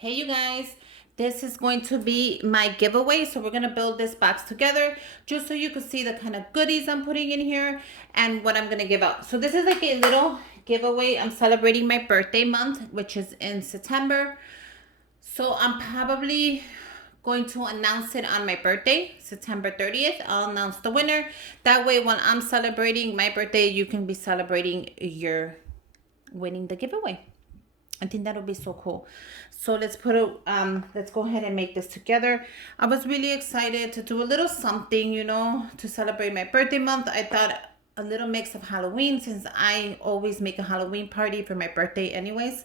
Hey you guys, this is going to be my giveaway. So we're gonna build this box together just so you can see the kind of goodies I'm putting in here and what I'm gonna give out. So this is like a little giveaway. I'm celebrating my birthday month, which is in September. So I'm probably going to announce it on my birthday, September 30th. I'll announce the winner. That way when I'm celebrating my birthday, you can be celebrating your winning the giveaway. I think that'll be so cool. So let's let's go ahead and make this together. I was really excited to do a little something, to celebrate my birthday month. I thought a little mix of Halloween, since I always make a Halloween party for my birthday anyways,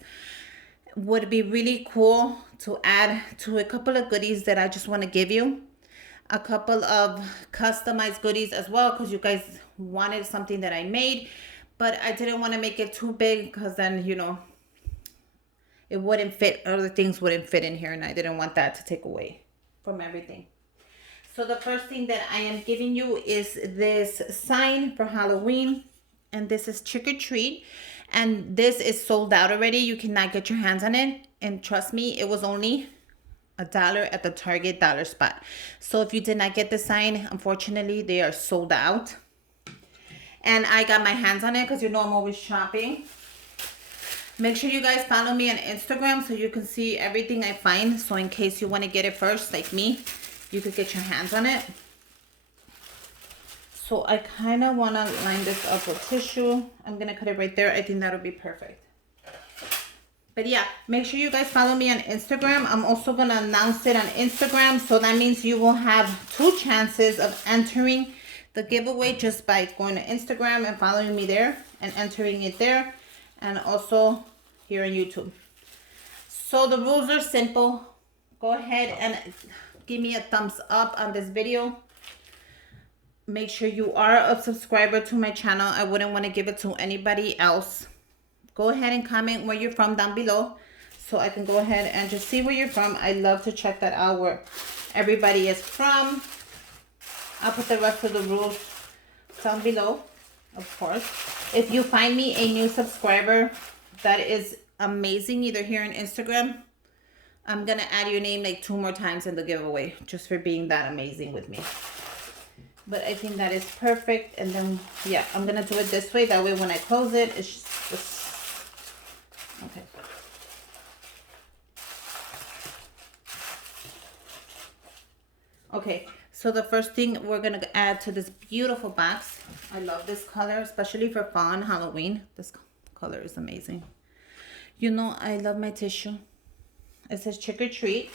would be really cool to add to a couple of goodies that I just want to give you. A couple of customized goodies as well, because you guys wanted something that I made, but I didn't want to make it too big because then, it wouldn't fit, other things wouldn't fit in here, and I didn't want that to take away from everything. So the first thing that I am giving you is this sign for Halloween, and this is trick or treat, and this is sold out already. You cannot get your hands on it, and trust me, it was only $1 at the Target dollar spot. So if you did not get the sign, unfortunately they are sold out, and I got my hands on it because I'm always shopping. Make sure you guys follow me on Instagram so you can see everything I find. So in case you want to get it first, like me, you could get your hands on it. So I kind of want to line this up with tissue. I'm going to cut it right there. I think that'll be perfect. But yeah, make sure you guys follow me on Instagram. I'm also going to announce it on Instagram. So that means you will have 2 chances of entering the giveaway just by going to Instagram and following me there and entering it there. And also here on YouTube. So the rules are simple. Go ahead and give me a thumbs up on this video. Make sure you are a subscriber to my channel. I wouldn't want to give it to anybody else. Go ahead and comment where you're from down below, so I can go ahead and just see where you're from. I love to check that out, where everybody is from. I'll put the rest of the rules down below, of course. If you find me a new subscriber, that is amazing, either here on Instagram, I'm gonna add your name like 2 more times in the giveaway just for being that amazing with me. But I think that is perfect. And then yeah, I'm gonna do it this way, that way when I close it, it's just okay. Okay, so the first thing we're gonna add to this beautiful box, I love this color, especially for fall and Halloween. This color is amazing. I love my tissue. It says trick or treat,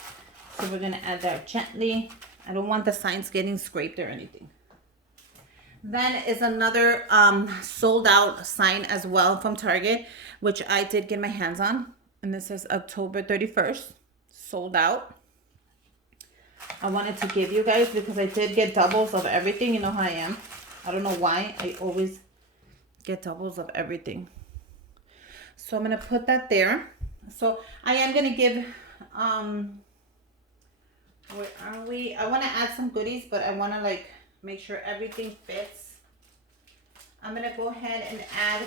so we're gonna add that gently. I don't want the signs getting scraped or anything. Then is another sold out sign as well from Target, which I did get my hands on, and this is October 31st, sold out. I wanted to give you guys because I did get doubles of everything. You know how I am. I don't know why. I always get doubles of everything. So I'm going to put that there. So I am going to give, where are we? I want to add some goodies, but I want to make sure everything fits. I'm going to go ahead and add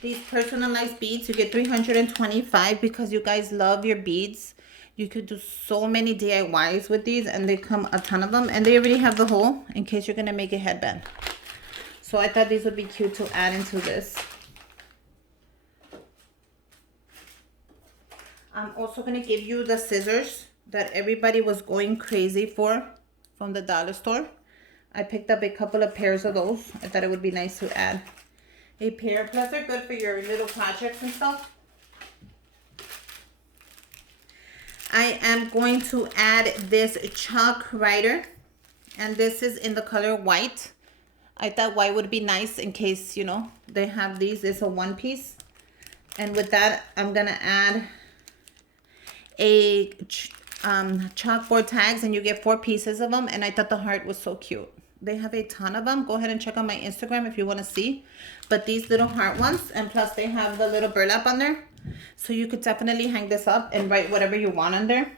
these personalized beads. You get 325 because you guys love your beads. You could do so many DIYs with these, and they come a ton of them, and they already have the hole in case you're gonna make a headband. So I thought these would be cute to add into this. I'm also gonna give you the scissors that everybody was going crazy for from the dollar store. I picked up a couple of pairs of those. I thought it would be nice to add a pair, plus they're good for your little projects and stuff. I am going to add this chalk writer, and this is in the color white. I thought white would be nice in case, they have these. It's a 1-piece. And with that, I'm going to add a chalkboard tags, and you get 4 pieces of them. And I thought the heart was so cute. They have a ton of them. Go ahead and check out my Instagram if you want to see. But these little heart ones, and plus they have the little burlap on there. So you could definitely hang this up and write whatever you want on there.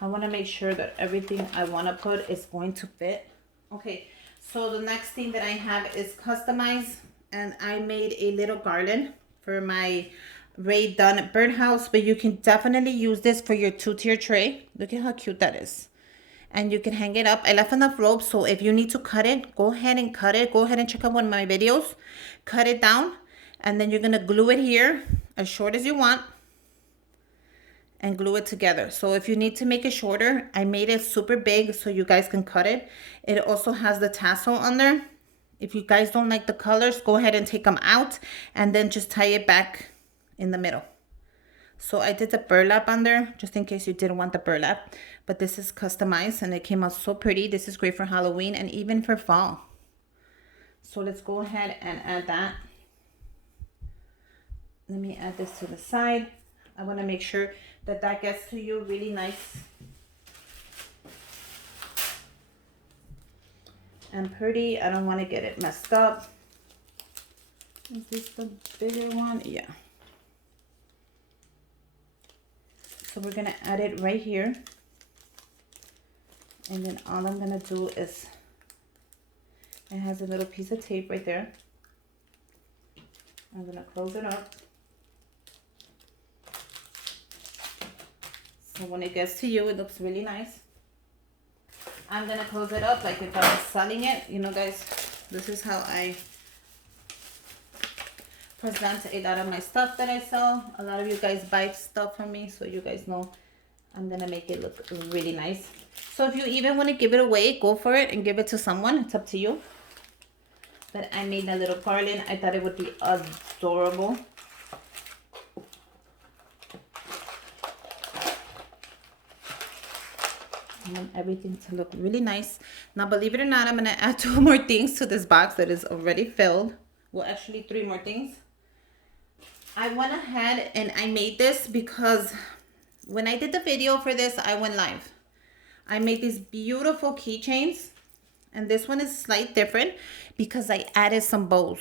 I want to make sure that everything I want to put is going to fit. Okay, so the next thing that I have is customize and I made a little garland for my Ray Dunn birdhouse, but you can definitely use this for your 2-tier tray. Look at how cute that is. And you can hang it up. I left enough rope, so if you need to cut it, go ahead and cut it. Go ahead and check out one of my videos. Cut it down, and then you're gonna glue it here as short as you want and glue it together. So if you need to make it shorter, I made it super big so you guys can cut it. It also has the tassel on there. If you guys don't like the colors, go ahead and take them out and then just tie it back in the middle. So I did the burlap on there just in case you didn't want the burlap, but this is customized and it came out so pretty. This is great for Halloween and even for fall. So let's go ahead and add that. Let me add this to the side. I want to make sure that that gets to you really nice and pretty. I don't want to get it messed up. Is this the bigger one? Yeah. So we're going to add it right here. And then all I'm going to do is, it has a little piece of tape right there. I'm going to close it up. So when it gets to you, it looks really nice. I'm going to close it up like if I was selling it. You know, guys, this is how I present a lot of my stuff that I sell. A lot of you guys buy stuff from me, so you guys know I'm going to make it look really nice. So if you even want to give it away, go for it and give it to someone. It's up to you. But I made a little garland. I thought it would be adorable. I want everything to look really nice. Now, believe it or not, I'm going to add 2 more things to this box that is already filled. Well, actually 3 more things. I went ahead and I made this because when I did the video for this, I went live. I made these beautiful keychains, and this one is slightly different because I added some bows.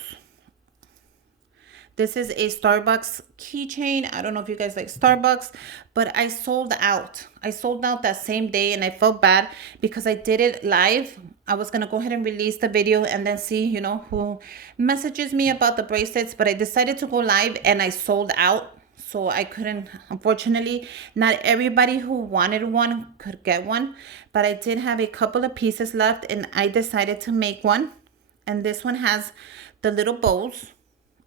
This is a Starbucks keychain. I don't know if you guys like Starbucks, but I sold out. I sold out that same day, and I felt bad because I did it live. I was going to go ahead and release the video and then see, you know, who messages me about the bracelets, but I decided to go live and I sold out. So I couldn't, unfortunately, not everybody who wanted one could get one, but I did have a couple of pieces left and I decided to make one. And this one has the little bows.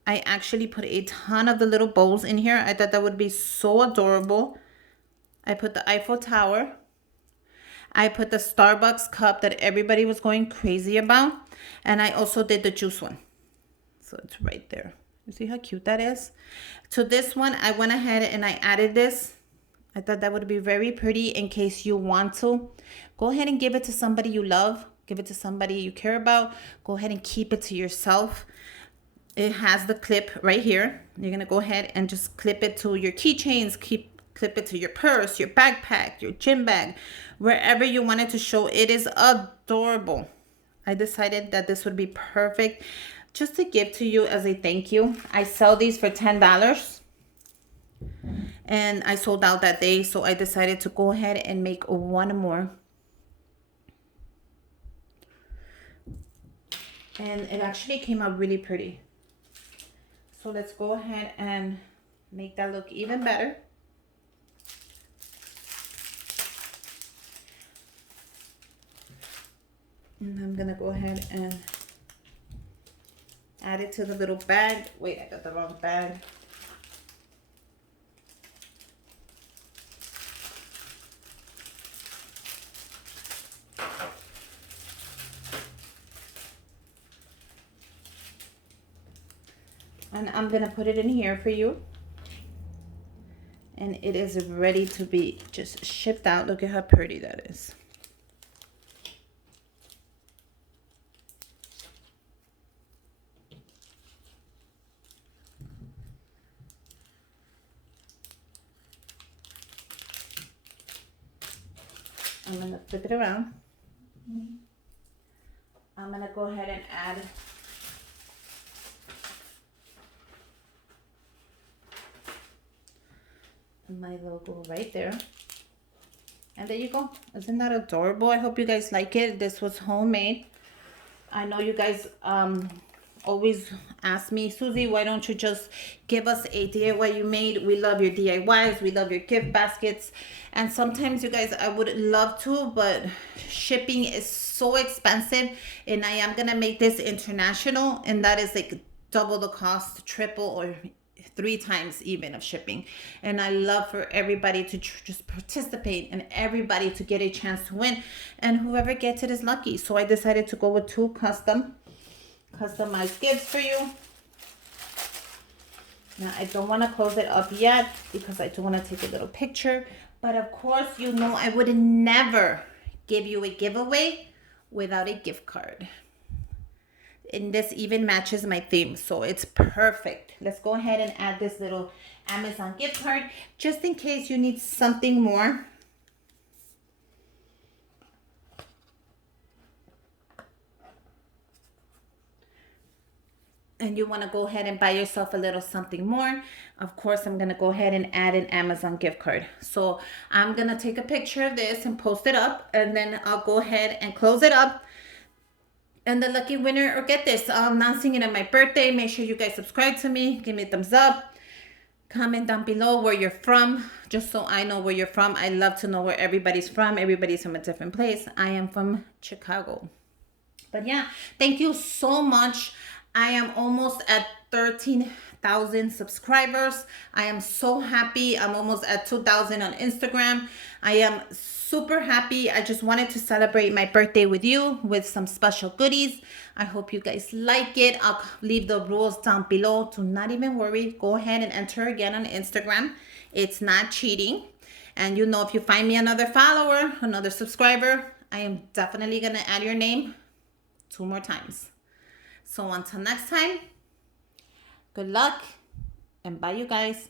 I actually put a ton of the little bows in here. I thought that would be so adorable. I put the Eiffel Tower. I put the Starbucks cup that everybody was going crazy about. And I also did the juice one. So it's right there. You see how cute that is? To this one, I went ahead and I added this. I thought that would be very pretty in case you want to. Go ahead and give it to somebody you love. Give it to somebody you care about. Go ahead and keep it to yourself. It has the clip right here. You're going to go ahead and just clip it to your keychains. Clip it to your purse, your backpack, your gym bag, wherever you want it to show. It is adorable. I decided that this would be perfect just to give to you as a thank you. I sell these for $10 and I sold out that day, so I decided to go ahead and make one more. And it actually came out really pretty. So let's go ahead and make that look even better. And I'm gonna go ahead and add it to the little bag. Wait, I got the wrong bag. And I'm gonna put it in here for you. And it is ready to be just shipped out. Look at how pretty that is. I'm gonna flip it around. I'm gonna go ahead and add my logo right there. And there you go. Isn't that adorable? I hope you guys like it. This was homemade. I know you guys always ask me, Susie, why don't you just give us a DIY you made? We love your DIYs. We love your gift baskets. And sometimes, you guys, I would love to, but shipping is so expensive. And I am going to make this international. And that is like double the cost, triple, or 3 times even of shipping. And I love for everybody to just participate and everybody to get a chance to win. And whoever gets it is lucky. So I decided to go with 2 customized gifts for you. Now I don't want to close it up yet because I do want to take a little picture. But of course, you know I would never give you a giveaway without a gift card. And this even matches my theme, so it's perfect. Let's go ahead and add this little Amazon gift card just in case you need something more. And you want to go ahead and buy yourself a little something more. Of course, I'm going to go ahead and add an Amazon gift card. So I'm going to take a picture of this and post it up, and then I'll go ahead and close it up. And the lucky winner, or get this, I'm announcing it on my birthday. Make sure you guys subscribe to me. Give me a thumbs up. Comment down below where you're from, just so I know where you're from. I love to know where everybody's from. Everybody's from a different place. I am from Chicago. But yeah, thank you so much. I am almost at 13,000 subscribers. I am so happy. I'm almost at 2,000 on Instagram. I am super happy. I just wanted to celebrate my birthday with you with some special goodies. I hope you guys like it. I'll leave the rules down below. Do not even worry. Go ahead and enter again on Instagram. It's not cheating. And you know, if you find me another follower, another subscriber, I am definitely going to add your name 2 more times. So until next time, good luck and bye, you guys.